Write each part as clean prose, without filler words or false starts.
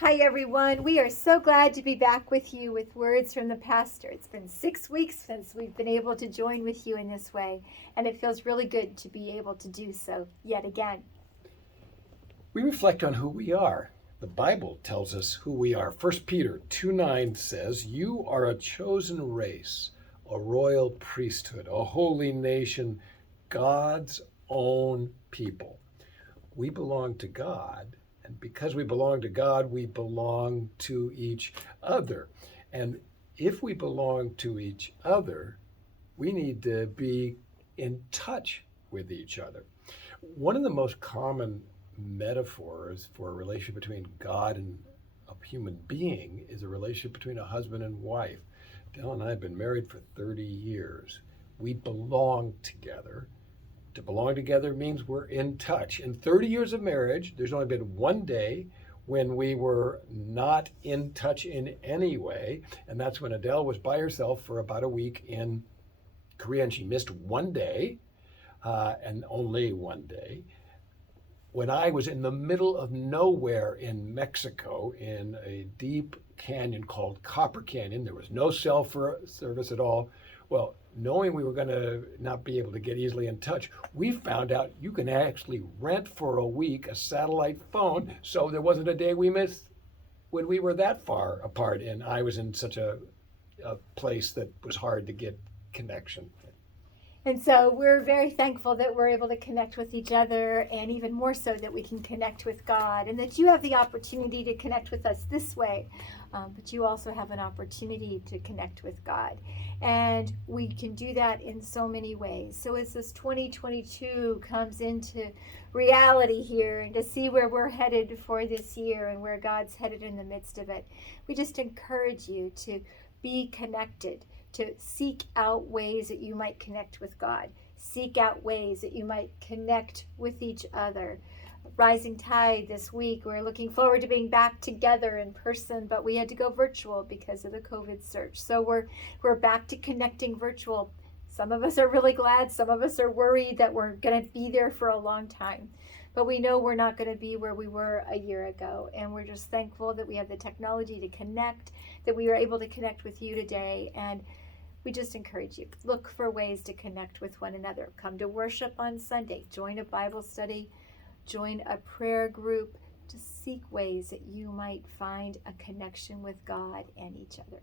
Hi, everyone. We are so glad to be back with you with Words from the Pastor. It's been 6 weeks since we've been able to join with you in this way, and it feels really good to be able to do so yet again. We reflect on who we are. The Bible tells us who we are. 1 Peter 2:9 says, "You are a chosen race, a royal priesthood, a holy nation, God's own people." We belong to God. And because we belong to God, we belong to each other. And if we belong to each other, we need to be in touch with each other. One of the most common metaphors for a relationship between God and a human being is a relationship between a husband and wife. Adele and I have been married for 30 years. We belong together. To belong together means we're in touch. In 30 years of marriage, there's only been one day when we were not in touch in any way, and that's when Adele was by herself for about a week in Korea, and she missed one day, and only one day. When I was in the middle of nowhere in Mexico in a deep canyon called Copper Canyon, there was no cell service at all. Well, knowing we were going to not be able to get easily in touch, we found out you can actually rent for a week a satellite phone. So there wasn't a day we missed when we were that far apart. And I was in such a place that was hard to get connection. And so we're very thankful that we're able to connect with each other, and even more so that we can connect with God, and that you have the opportunity to connect with us this way, but you also have an opportunity to connect with God. And we can do that in so many ways. So as this 2022 comes into reality here, and to see where we're headed for this year and where God's headed in the midst of it, we just encourage you to be connected, to seek out ways that you might connect with God. Seek out ways that you might connect with each other. Rising Tide this week, we're looking forward to being back together in person, but we had to go virtual because of the COVID surge. So we're back to connecting virtual. Some of us are really glad. Some of us are worried that we're going to be there for a long time. But we know we're not going to be where we were a year ago. And we're just thankful that we have the technology to connect, that we were able to connect with you today. And we just encourage you, look for ways to connect with one another. Come to worship on Sunday. Join a Bible study. Join a prayer group. Just seek ways that you might find a connection with God and each other.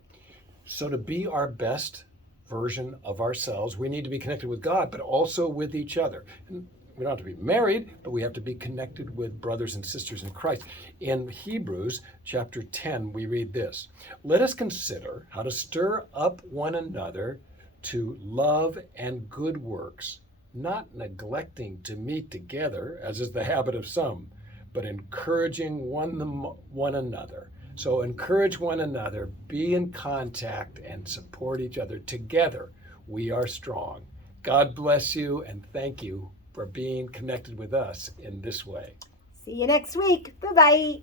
So to be our best version of ourselves, we need to be connected with God, but also with each other. And we don't have to be married, but we have to be connected with brothers and sisters in Christ. In Hebrews chapter 10, we read this: "Let us consider how to stir up one another to love and good works, not neglecting to meet together, as is the habit of some, but encouraging one another." So encourage one another, be in contact, and support each other. Together, we are strong. God bless you, and thank you for being connected with us in this way. See you next week. Bye-bye.